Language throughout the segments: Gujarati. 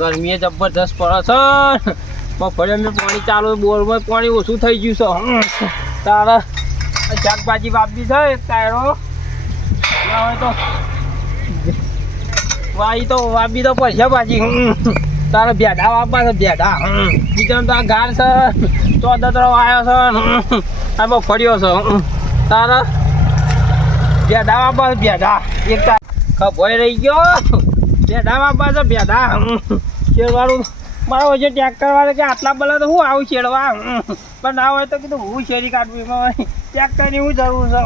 ગરમી જબરદસ્ત પડે છે. બપોરે અમે પાણી ચાલુ બોરમાં પાણી ઓછું થઈ ગયું છે. તારે શાકભાજી વાપી છે એક ટાયરો હવે તો વાઈ તો વાપી તો પડશે ભાજી. તારે ભેડા વાપવા છે ભેડા. બીજા તો આ ગાર છે ચોદતરો આવ્યો છે આ બહુ ફર્યો છે. તારે ભેડા વાપવા છે ભેડા એક ખભોય રહી ગયો. ભેડા વાપવા છે ભેડા. શેરવાળું મારો જે ટ્રેક્ટર વાળા કે આટલા બલા તો હું આવું છેડવા પણ ના હોય તો કીધું હું શેરી કાઢવી એમાં ટ્રેક્ટરની હું જરૂર છે.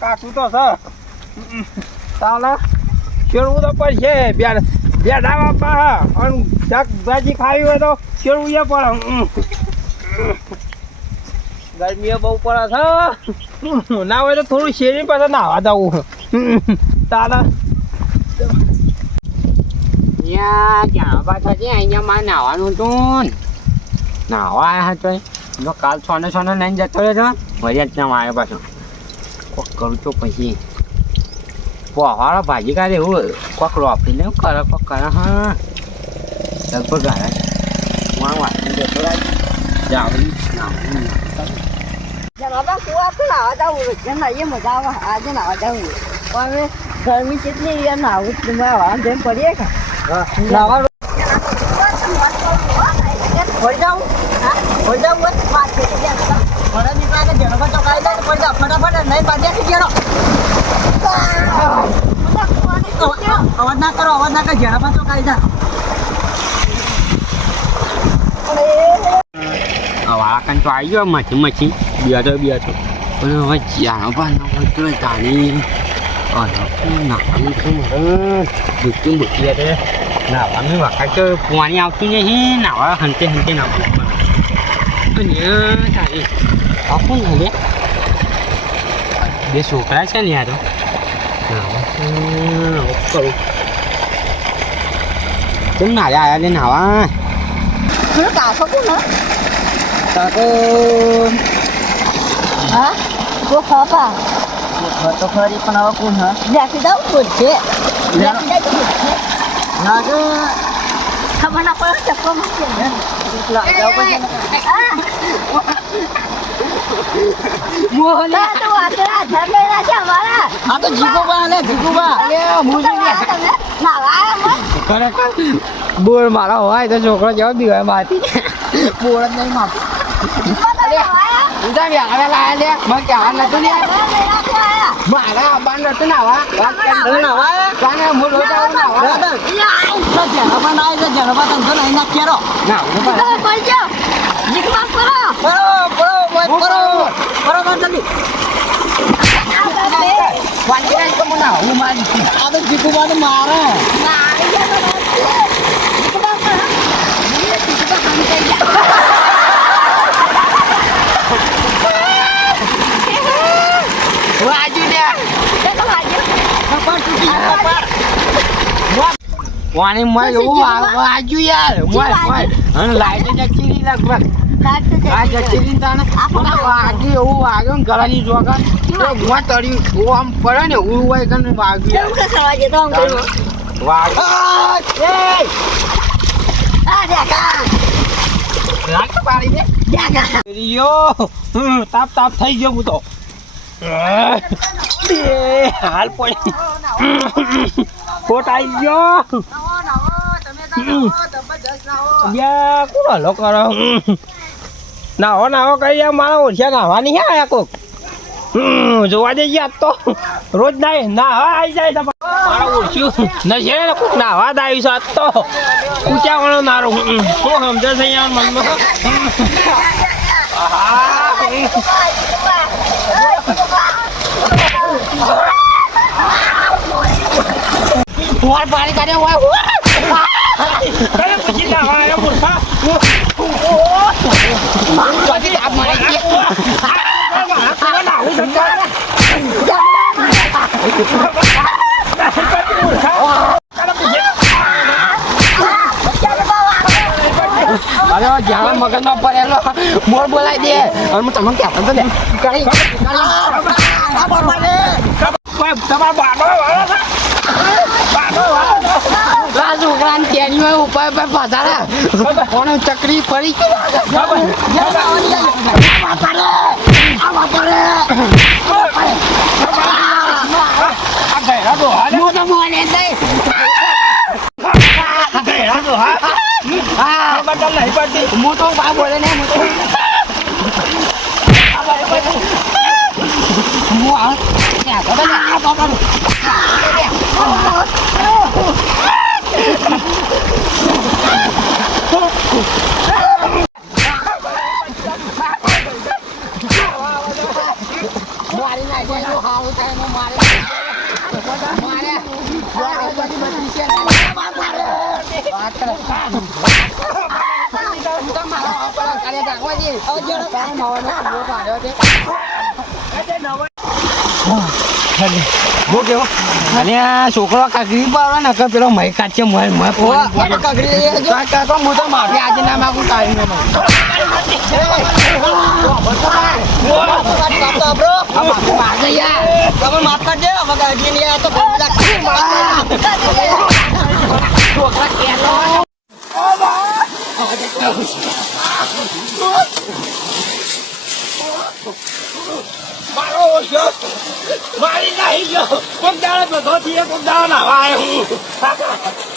કાઢવું તો છે ચાલે શેરવું તો પડશે. ભેડા બાપા અને શાકભાજી ખાવી હોય તો શેરવું એ પડે. ગરમીઓ બહુ પડે છે. ના હોય તો થોડું શેરી પાસે નાહવા જવું ચાલે. ક્યાં પાછા છે અહીંયા મારે નાહવાનું હતું. નાહવા આવ્યા હતો તો કાલ સોને લઈને જતો રહ્યો છો. વરિયાદ ના આવ્યો પાછો કોક કરું તો પછી પહાડા ભાજી કાઢે એવું કોક રોપી ને કરે કોક કરે. હા લગભગ ગાળા હું વાંચી જતો જાવ મજા આવે આજે નાવા જવું પણ ગરમી કેટલી યાર નાવું વાળા જેમ પડીએ કે નાવા અવાજ ના કરો ઝેડા તો કાઢી જા. વાળા કાન તો આવી ગયો મચ્છી બેઠો પણ હવે જાણો પણ તો તાણી નાવાનું દુખતું બુકી એટલે નાવાનું વખત તો પાણી આવતું નહીં. નાવા હંતે નાવાનું અને તારી આપું ને હવે બે છોકરા છે ને યાર કરું કેમ નારે આવ્યા લે નાવા કાકો કોણ કાકો હા તો ખાપા તો ખરી પણ હવે કોણ હા નાખી દઉં પૂછે લાગે ખબર ના પડે ચક્કો મૂકે મોહલા તો આતરા ધમેલા છે અમારા. આ તો જીગોબા લે જીગોબા લે મુજી બોર મારા હોય તો છોકરો જવાબ દીવાય મારતી બોર જ નહીં માપ ઉજા આવે લાયા લે મને કહેવા નતું લે મારા અબાન નતું નાવા વાત કેમ નાવા કાને મોડો જાવ નાવા જનબા ના આવે જનબા તંતો નહીં ના કેરો ના પડજો જીગમાં કરો જલ્દી વાંચી નાખ તો મને હું મારી આ તો જીગુબા તો મારે પાણી માં એવું વાજુ યાર અને લાઈટ જતી રહી લગભગ આ જતી રહી તને વાગ્યું એવું વાગ્યું ને ગળાની જોગા તો ગુવા તળ્યું આમ પડે ને એવું હોય કે વાગ્યું તાપ થઈ ગયો હું તો હાલ પડી કોટ આવી ગયો કોણ હલો કરો નાહો કઈ મારા ઓછા નાહવાની હે આયા કોક જોવા જઈએ આજ તો રોજ નાહવા આવી જાય તો મારા ઓછું નશે ને કોક નાહવા જ આવ્યું છે આજ તો ઊંચા વાળો નારો શું સમજે છે યાર મનમાં પાણી કાઢે હોય પછી નાહવા આવ્યો મૂર્ખા અરે જ્યાં મગજ માં પડેલો મોર બોલાવી દે અને હું તમને કહેતો હતો ને તમારા બાબા રાજુ આન કેરીઓ ઉપર ઉપર પધારા કોનો ચકરી ફરી મોટો બા બોલે ને મોટો છોકરો કાકરી પાડવા ને પેલો મય કાચે મય કાકરી મોટો માફી આજે ના માગું કાઢી ના માફ કરજે હવે ગાડી નહીં તો મારી નાહી ગયો કોક દાડે બધો થી કોક દાડે નાવા આવ્યો